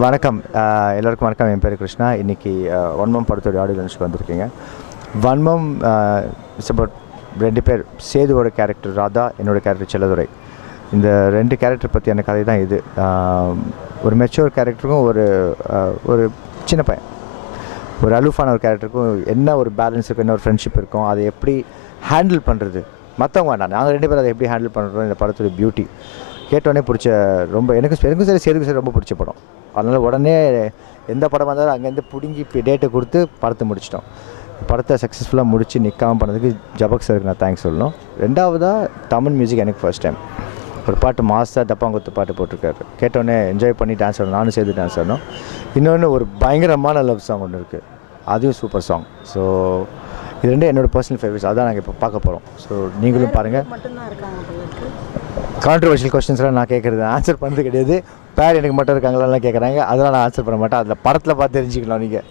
வணக்கம். எல்லோருக்கும் வணக்கம். என் பேர் கிருஷ்ணா. இன்றைக்கி வன்மம் படத்தோடைய ஆடியோ லான்ச்சுக்கு வந்திருக்கீங்க. வன்மம் இட்ஸ் அபவுட் 2 பேர். சேதுவோட கேரக்டர் ராதா, என்னோடய கேரக்டர் செல்லதுரை. இந்த 2 கேரக்டர் பற்றியான கதை தான் இது. ஒரு மெச்சூர் கேரக்டருக்கும் ஒரு சின்ன பையன், ஒரு அலூஃபான ஒரு கேரக்டருக்கும் என்ன ஒரு பேலன்ஸ் இருக்கும், என்ன ஒரு ஃப்ரெண்ட்ஷிப் இருக்கும், அதை எப்படி ஹேண்டில் பண்ணுறது. மற்றவங்க வேண்டாம், நாங்கள் 2 பேரும் அதை எப்படி ஹேண்டில் பண்ணுறோம். இந்த படத்துடைய பியூட்டி கேட்டோடனே பிடிச்ச, ரொம்ப எனக்கும் சரி சேதுக்கும் சரி ரொம்ப பிடிச்ச படம். அதனால் உடனே எந்த படம் வந்தாலும் அங்கேருந்து பிடுங்கி டேட்டை கொடுத்து படத்தை முடிச்சிட்டோம். படத்தை சக்ஸஸ்ஃபுல்லாக முடித்து நிற்காமல் பண்ணதுக்கு ஜபக் சாருக்கு நான் தேங்க்ஸ் சொல்லணும். 2வதாக தமிழ் மியூசிக் எனக்கு ஃபர்ஸ்ட் டைம் ஒரு பாட்டு மாஸ்டர் டப்பாங்குத்து பாட்டு போட்டிருக்காரு. கேட்டோடனே என்ஜாய் பண்ணி டான்ஸ் ஆடணும், நானும் சேர்த்து டான்ஸ் ஆடணும். இன்னொன்று ஒரு பயங்கரமான லவ் சாங் ஒன்று இருக்குது, அதுவும் சூப்பர் சாங். ஸோ இது 2 என்னோடய பர்சனல் ஃபேவரட்ஸ். அதான் நாங்கள் இப்போ பார்க்க போகிறோம். ஸோ நீங்களும் பாருங்கள். கான்ட்ரவர்ஷியல் கொஸ்டின்ஸ்லாம் நான் கேட்குறது ஆன்சர் பண்ணுறது கிடையாது. பேர் எனக்கு மட்டும் இருக்காங்களாம் கேட்குறாங்க, அதெல்லாம் நான் ஆன்சர் பண்ண மாட்டேன். அதில் படத்தில் பார்த்து தெரிஞ்சுக்கலாம் நீங்கள்.